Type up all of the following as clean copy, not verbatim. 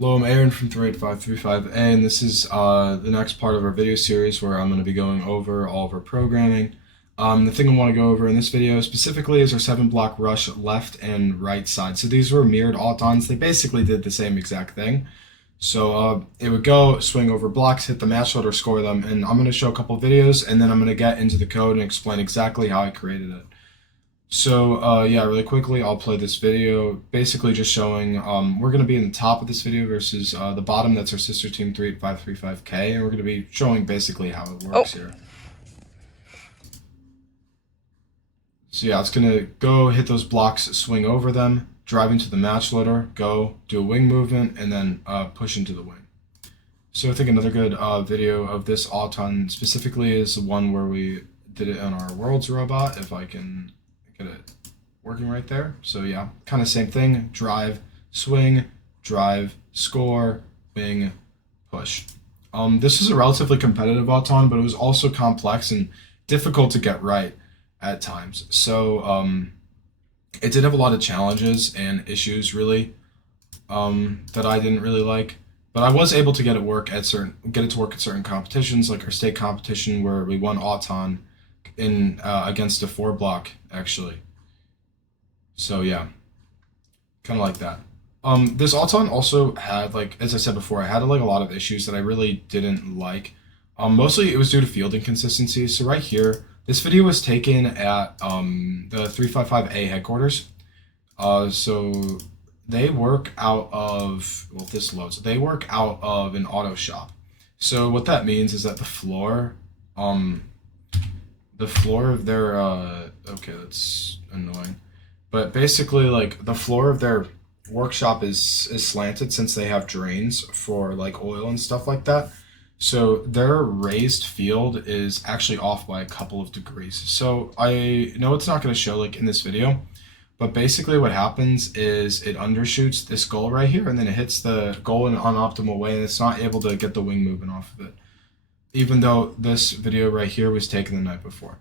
Hello, I'm Aaron from 38535, and this is the next part of our video series where I'm going to be going over all of our programming. The thing I want to go over in this video specifically is our 7-block rush left and right side. So these were mirrored autons. They basically did the same exact thing. So it would go, swing over blocks, hit the match loader, score them, and I'm going to show a couple videos, and then I'm going to get into the code and explain exactly how I created it. So yeah, really quickly, I'll play this video, basically just showing, we're going to be in the top of this video versus the bottom, that's our sister team 38535K, and we're going to be showing basically how it works here. So yeah, it's going to go hit those blocks, swing over them, drive into the match loader, go, do a wing movement, and then push into the wing. So I think another good video of this auton specifically is the one where we did it on our Worlds robot, if I can get it working right there. So yeah, kind of same thing, drive, swing, drive, score, wing, push. This is a relatively competitive auton, but it was also complex and difficult to get right at times. So it did have a lot of challenges and issues really that I didn't really like. But I was able to get it to work at certain competitions, like our state competition where we won auton in against a 4-block actually. So yeah, kind of like that. This auton also had, like as I said before, I had like a lot of issues that I really didn't like. Mostly it was due to field inconsistency. So right here, this video was taken at the 355A headquarters. So they work out of, well, this loads. They work out of an auto shop. So what that means is that the floor of their, okay, that's annoying. But basically, like, the floor of their workshop is slanted since they have drains for, like, oil and stuff like that. So their raised field is actually off by a couple of degrees. So I know it's not going to show, like, in this video, but basically what happens is it undershoots this goal right here, and then it hits the goal in an unoptimal way, and it's not able to get the wing movement off of it, even though this video right here was taken the night before.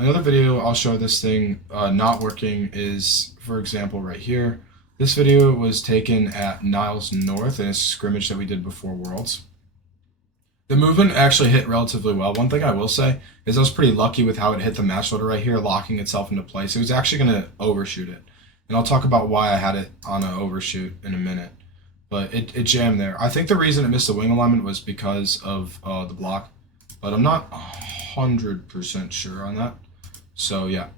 Another video I'll show this thing not working is, for example, right here. This video was taken at Niles North in a scrimmage that we did before Worlds. The movement actually hit relatively well. One thing I will say is I was pretty lucky with how it hit the match loader right here, locking itself into place. It was actually going to overshoot it. And I'll talk about why I had it on an overshoot in a minute. But it jammed there. I think the reason it missed the wing alignment was because of the block. But I'm not 100% sure on that. So yeah.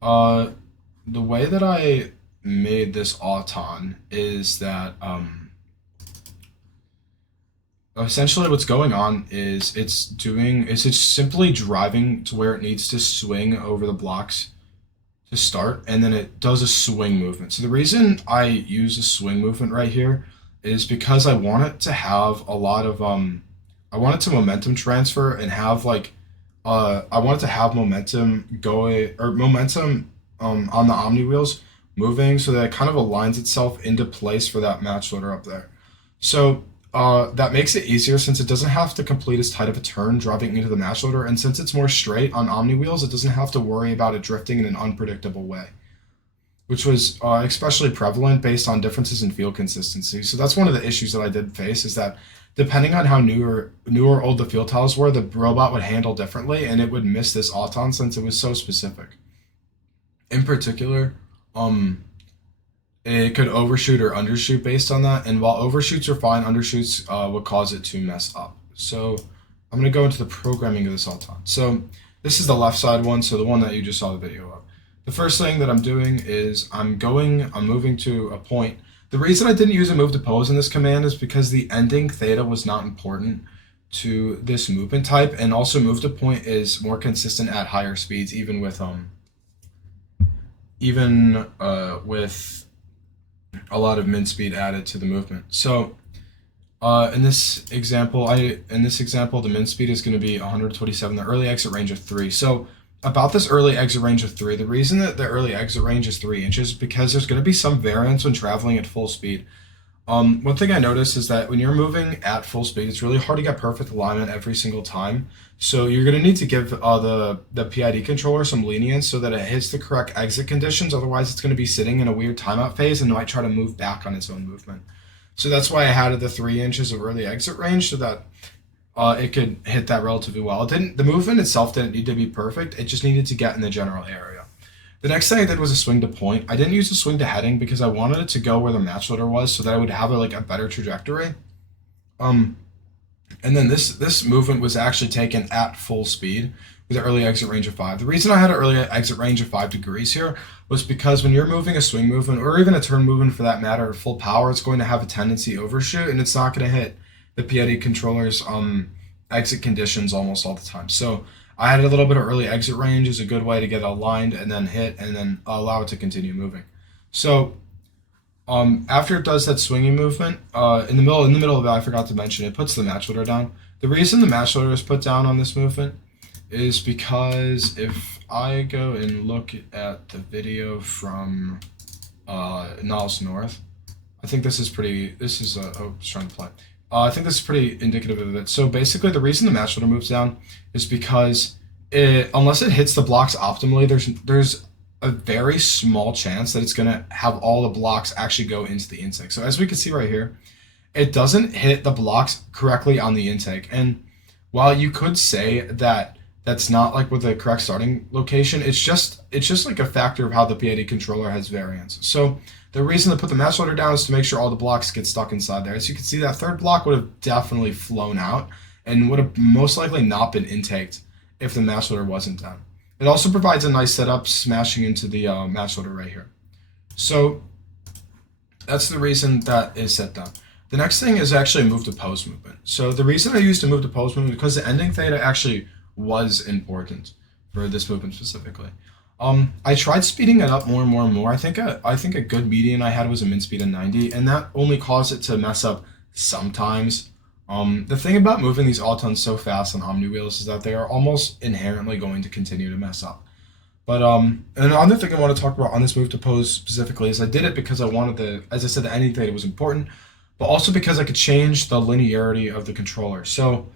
The way that I made this auton is that essentially what's going on is it's simply driving to where it needs to swing over the blocks to start, and then it does a swing movement. So the reason I use a swing movement right here is because I want it to have a lot of I want it to momentum transfer and have like I want it to have momentum going, or momentum on the Omni wheels moving, so that it kind of aligns itself into place for that match loader up there. So that makes it easier since it doesn't have to complete as tight of a turn driving into the match loader, and since it's more straight on Omni wheels, it doesn't have to worry about it drifting in an unpredictable way, which was especially prevalent based on differences in field consistency. So that's one of the issues that I did face, is that depending on how new or old the field tiles were, the robot would handle differently, and it would miss this auton since it was so specific. In particular, it could overshoot or undershoot based on that, and while overshoots are fine, undershoots would cause it to mess up. So I'm going to go into the programming of this auton. So this is the left side one, so the one that you just saw the video of. The first thing that I'm doing is I'm moving to a point. The reason I didn't use a move to pose in this command is because the ending theta was not important to this movement type, and also move to point is more consistent at higher speeds, even with a lot of min speed added to the movement. So in this example, the min speed is going to be 127, the early exit range of 3. So about this early exit range of 3, the reason that the early exit range is 3 inches is because there's going to be some variance when traveling at full speed. One thing I noticed is that when you're moving at full speed, it's really hard to get perfect alignment every single time. So you're going to need to give the PID controller some lenience so that it hits the correct exit conditions. Otherwise, it's going to be sitting in a weird timeout phase and might try to move back on its own movement. So that's why I had the 3 inches of early exit range so that it could hit that relatively well. It didn't. The movement itself didn't need to be perfect. It just needed to get in the general area. The next thing I did was a swing to point. I didn't use a swing to heading because I wanted it to go where the match loader was so that I would have a better trajectory. And then this movement was actually taken at full speed with an early exit range of 5. The reason I had an early exit range of 5 degrees here was because when you're moving a swing movement, or even a turn movement for that matter, at full power, it's going to have a tendency to overshoot, and it's not going to hit the PID controller's exit conditions almost all the time. So I had a little bit of early exit range is a good way to get aligned and then hit and then allow it to continue moving. So after it does that swinging movement, in the middle of it, I forgot to mention, it puts the match loader down. The reason the match loader is put down on this movement is because if I go and look at the video from Niles North, I think this is pretty, it's trying to play. I think this is pretty indicative of it. So basically the reason the match loader moves down is because unless it hits the blocks optimally, there's a very small chance that it's going to have all the blocks actually go into the intake. So as we can see right here, it doesn't hit the blocks correctly on the intake. And while you could say that that's not with the correct starting location, it's just a factor of how the PID controller has variance. So the reason to put the match loader down is to make sure all the blocks get stuck inside there. As you can see, that third block would have definitely flown out and would have most likely not been intaked if the match loader wasn't down. It also provides a nice setup smashing into the match loader right here. So that's the reason that is set down. The next thing is actually a move to pose movement. So the reason I used a move to pose movement is because the ending theta actually was important for this movement specifically. I tried speeding it up more and more and more. I think a good median I had was a min speed of 90, and that only caused it to mess up sometimes. The thing about moving these autons so fast on Omni wheels is that they are almost inherently going to continue to mess up. But another thing I want to talk about on this move to pose specifically is I did it because I wanted as I said, the ending theta was important, but also because I could change the linearity of the controller. So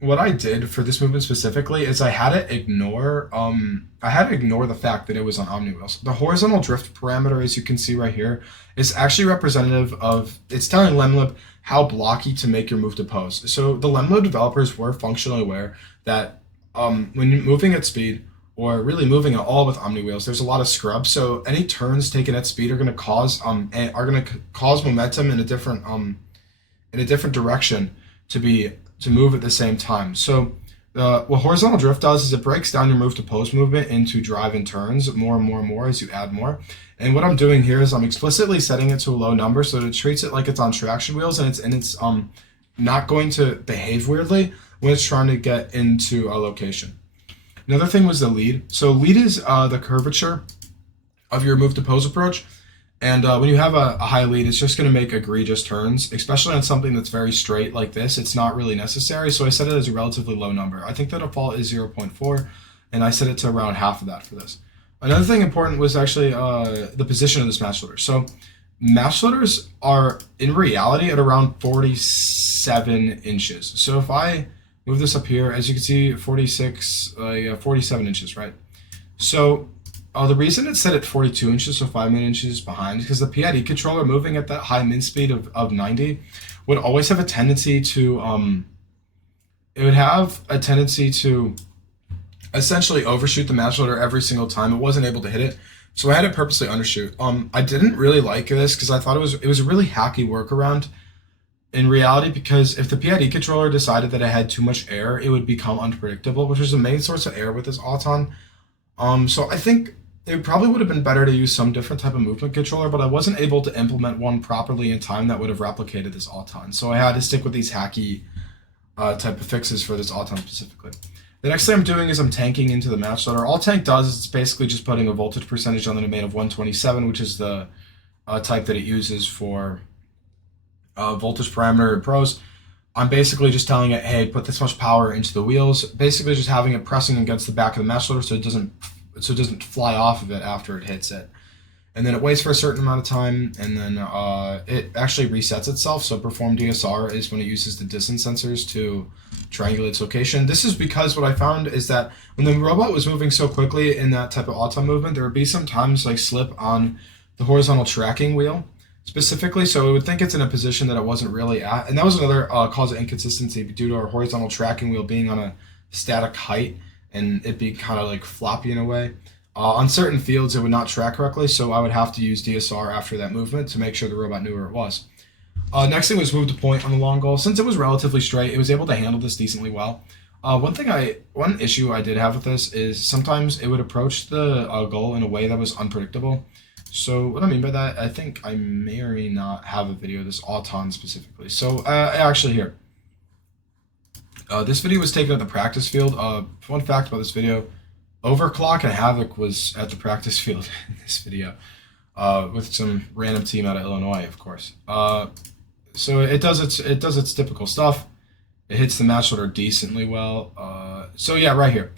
what I did for this movement specifically is I had to ignore the fact that it was on Omni wheels. The horizontal drift parameter, as you can see right here, is actually representative of, it's telling Lemlib how blocky to make your move to pose. So the Lemlib developers were functionally aware that when you're moving at speed, or really moving at all with Omni wheels, there's a lot of scrub. So any turns taken at speed are going to cause momentum in a different direction to move at the same time. So what horizontal drift does is it breaks down your move to pose movement into drive and turns more and more and more as you add more. And what I'm doing here is I'm explicitly setting it to a low number so that it treats it like it's on traction wheels, and it's not going to behave weirdly when it's trying to get into a location. Another thing was the lead. So lead is the curvature of your move to pose approach. And when you have a high lead, it's just going to make egregious turns, especially on something that's very straight like this. It's not really necessary, so I set it as a relatively low number. I think the default is 0.4, and I set it to around half of that for this. Another thing important was actually the position of this match loader. So match loaders are, in reality, at around 47 inches. So if I move this up here, as you can see, 47 inches, right? So the reason it's set at 42 inches, so 5 min inches behind, is because the PID controller moving at that high min speed of 90 would always have a tendency to essentially overshoot the match loader every single time. It wasn't able to hit it, so I had it purposely undershoot. I didn't really like this because I thought it was a really hacky workaround in reality, because if the PID controller decided that it had too much air, it would become unpredictable, which was the main source of air with this Auton. So I think it probably would have been better to use some different type of movement controller, but I wasn't able to implement one properly in time that would have replicated this Auton. So I had to stick with these hacky type of fixes for this Auton specifically. The next thing I'm doing is I'm tanking into the match loader. All tank does is it's basically just putting a voltage percentage on the domain of 127, which is the type that it uses for voltage parameter in pros. I'm basically just telling it, hey, put this much power into the wheels. Basically just having it pressing against the back of the match loader so it doesn't fly off of it after it hits it. and then it waits for a certain amount of time, and then it actually resets itself. So perform DSR is when it uses the distance sensors to triangulate its location. This is because what I found is that when the robot was moving so quickly in that type of auto movement, there would be some times like slip on the horizontal tracking wheel specifically, so it would think it's in a position that it wasn't really at, and that was another cause of inconsistency due to our horizontal tracking wheel being on a static height and it being kind of like floppy in a way. On certain fields, it would not track correctly, so I would have to use DSR after that movement to make sure the robot knew where it was. Next thing was move to point on the long goal. Since it was relatively straight, it was able to handle this decently well. One issue I did have with this is sometimes it would approach the goal in a way that was unpredictable. So what I mean by that, I think I may or may not have a video of this Auton specifically. So actually here, this video was taken at the practice field. Fun fact about this video, Overclock and Havoc was at the practice field in this video with some random team out of Illinois, of course. So it does its typical stuff. It hits the match order decently well. So yeah, right here.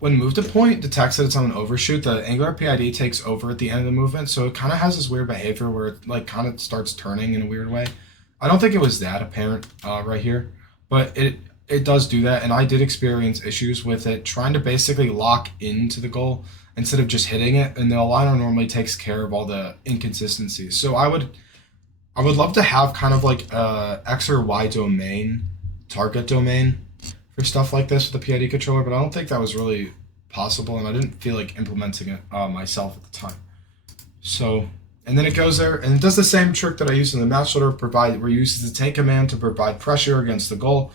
When move to point detects that it's on an overshoot, the angular PID takes over at the end of the movement, so it kind of has this weird behavior where it like kind of starts turning in a weird way. I don't think it was that apparent right here, but it does do that, and I did experience issues with it trying to basically lock into the goal instead of just hitting it, and the aligner normally takes care of all the inconsistencies. So I would love to have kind of like a X or Y domain, target domain, for stuff like this with the PID controller, but I don't think that was really possible, and I didn't feel like implementing it myself at the time. So, and then it goes there, and it does the same trick that I used in the match loader, where it uses the tank command to provide pressure against the goal,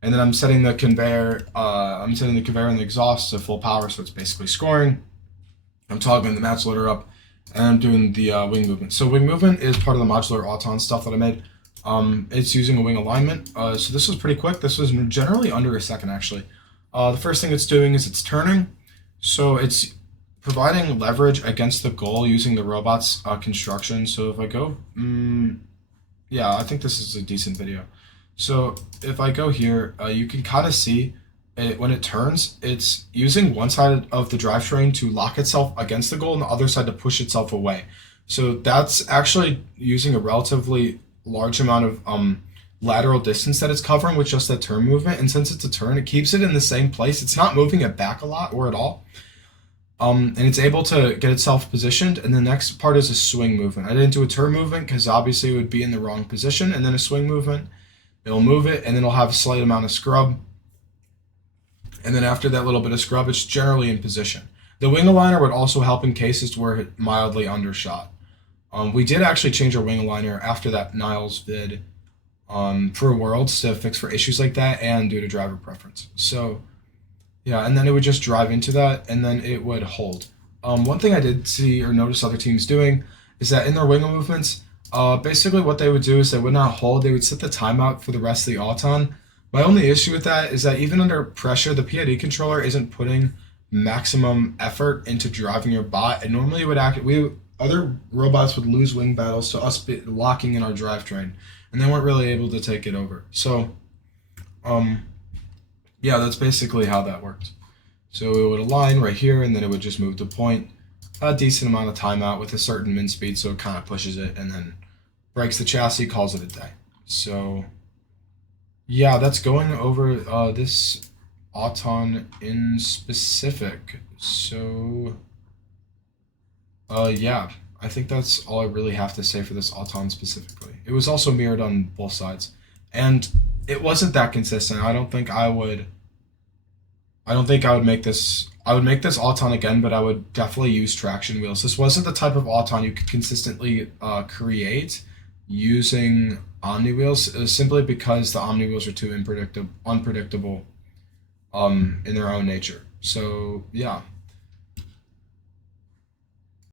and then I'm setting the conveyor, and the exhaust to full power, so it's basically scoring. I'm toggling the match loader up, and I'm doing the wing movement. So wing movement is part of the modular Auton stuff that I made. It's using a wing alignment, so this was pretty quick. This was generally under a second, actually. The first thing it's doing is it's turning, so it's providing leverage against the goal using the robot's construction. So if I go, yeah, I think this is a decent video. So if I go here, you can kind of see it, when it turns, it's using one side of the drivetrain to lock itself against the goal and the other side to push itself away. So that's actually using a relatively large amount of lateral distance that it's covering with just that turn movement, and since it's a turn, it keeps it in the same place. It's not moving it back a lot or at all, and it's able to get itself positioned. And the next part is a swing movement. I didn't do a turn movement because obviously it would be in the wrong position, and then a swing movement, it'll move it, and then it'll have a slight amount of scrub, and then after that little bit of scrub, it's generally in position. The wing aligner would also help in cases where it mildly undershot. We did actually change our wing aligner after that Niles vid for Worlds to fix for issues like that and due to driver preference. So yeah, and then it would just drive into that and then it would hold. One thing I did see or notice other teams doing is that in their wing movements, basically what they would do is they would not hold, they would set the timeout for the rest of the Auton. My only issue with that is that even under pressure, the PID controller isn't putting maximum effort into driving your bot, and normally it would other robots would lose wing battles to us locking in our drivetrain, and they weren't really able to take it over. So, yeah, that's basically how that worked. So it would align right here, and then it would just move to point, a decent amount of timeout with a certain min speed, so it kind of pushes it, and then breaks the chassis, calls it a day. So, yeah, that's going over this Auton in specific. So, yeah, I think that's all I really have to say for this Auton specifically. It was also mirrored on both sides, and it wasn't that consistent. I don't think I would make this. I would make this Auton again, but I would definitely use traction wheels. This wasn't the type of Auton you could consistently create using Omni wheels, simply because the Omni wheels are too unpredictable in their own nature. So yeah.